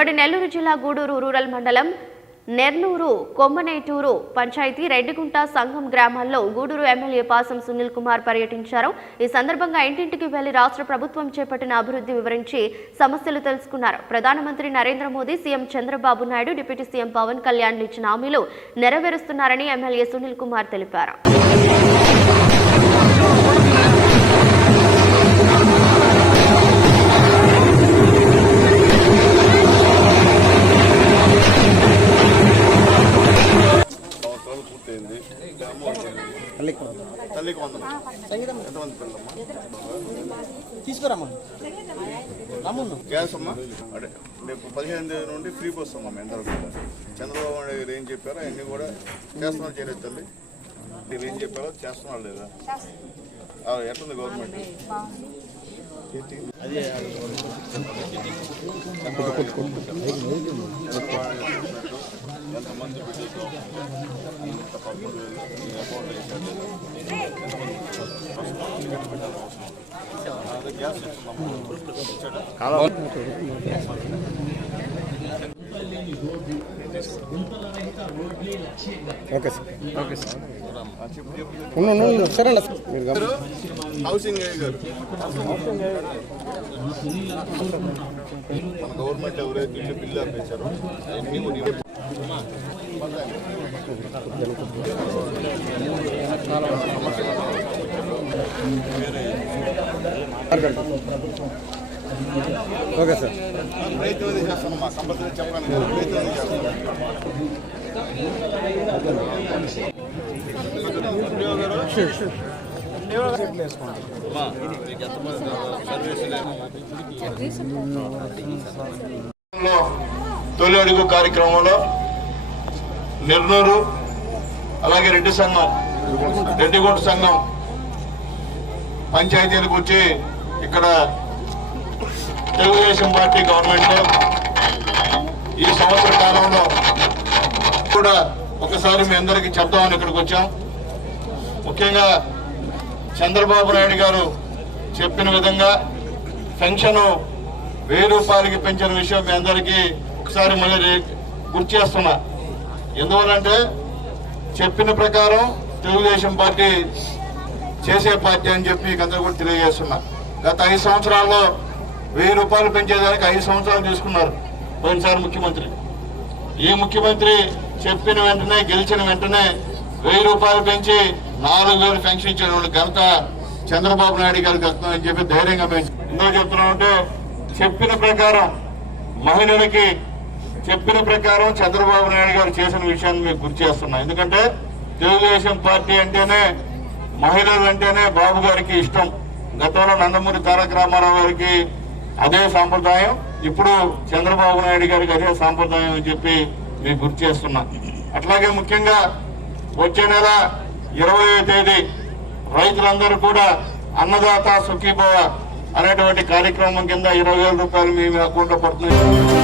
ఉమ్మడి నెల్లూరు జిల్లా గూడూరు రూరల్ మండలం నెర్నూరు కొమ్మనేటూరు పంచాయతీ రెడ్డిగుంట సంఘం గ్రామాల్లో గూడూరు ఎమ్మెల్యే పాసం సునీల్ కుమార్ పర్యటించారు. ఈ సందర్భంగా ఇంటింటికి వెళ్ళి రాష్ట్ర ప్రభుత్వం చేపట్టిన అభివృద్ధి వివరించి సమస్యలు తెలుసుకున్నారు. ప్రధానమంత్రి Narendra Modi CM Chandrababu Naidu deputy CM Pawan Kalyan ఇచ్చిన హామీలు నెరవేరుస్తున్నారని ఎమ్మెల్యే సునీల్ కుమార్ తెలిపారు. తల్లికి వందనం. ఎంతమంది తీసుకురామ్మా. గ్యాస్ అమ్మా? అదే రేపు పదిహేను తేదీ నుండి ఫ్రీ బస్ అమ్మా మీ అందరూ కూడా. చంద్రబాబు నాయుడు గారు ఏం చెప్పారో అవన్నీ కూడా చేస్తున్నారు చేయలేదు తల్లి. మీరు ఏం చెప్పారో చేస్తున్నారు లేదా? ఎట్లుంది గవర్నమెంట్? ఎంతమంది అదే ఓకే సార్ ఓకే సార్. సరే అన్న. హౌసింగ్ గవర్నమెంట్ ఎవరైతే బిల్లు కూడా ఇవ్వ- ఓకే సార్. మా కంపల్సరీ చెప్పాను కదా తొలి అడుగు కార్యక్రమంలో నిర్నూరు అలాగే రెడ్డి సంఘం రెడ్డిగుంట సంఘం పంచాయతీలకు వచ్చి ఇక్కడ తెలుగుదేశం పార్టీ గవర్నమెంట్లో ఈ సంవత్సర కాలంలో కూడా ఒకసారి మీ అందరికీ చెప్దామని ఇక్కడికి వచ్చాం. ముఖ్యంగా చంద్రబాబు నాయుడు గారు చెప్పిన విధంగా పెన్షన్ వెయ్యి రూపాయలకి పెంచిన విషయం మీ అందరికీ ఒకసారి మళ్ళీ రే- గుర్తు చేస్తున్నా. ఎందువల్లంటే చెప్పిన ప్రకారం తెలుగుదేశం పార్టీ చేసే పార్టీ అని చెప్పి మీకు అందరూ కూడా తెలియజేస్తున్నా. గత ఐదు సంవత్సరాల్లో వెయ్యి రూపాయలు పెంచేదానికి ఐదు సంవత్సరాలు తీసుకున్నారు పోయినసారి ముఖ్యమంత్రి. ఈ ముఖ్యమంత్రి చెప్పిన వెంటనే గెలిచిన వెంటనే వెయ్యి రూపాయలు పెంచి నాలుగు వేలు పెన్షన్ ఇచ్చిన ఘనత చంద్రబాబు నాయుడు గారికి వస్తుందని చెప్పి ధైర్యంగా మేము ఎందుకు చెప్తున్నామంటే చెప్పిన ప్రకారం మహిళలకి చెప్పిన ప్రకారం చంద్రబాబు నాయుడు గారు చేసిన విషయాన్ని మీకు గుర్తు చేస్తున్నా. ఎందుకంటే తెలుగుదేశం పార్టీ అంటేనే మహిళలు అంటేనే బాబు గారికి ఇష్టం. గతంలో నందమూరి తారక రామారావు గారికి అదే సాంప్రదాయం. ఇప్పుడు చంద్రబాబు నాయుడు గారికి అదే సాంప్రదాయం అని చెప్పి మీకు గుర్తు చేస్తున్నా. అట్లాగే ముఖ్యంగా వచ్చే నెల ఇరవై తేదీ రైతులందరూ కూడా అన్నదాత సుఖీభవ అనేటువంటి కార్యక్రమం కింద ఇరవై వేల రూపాయలు మీ అకౌంట్లో పడుతున్నాయి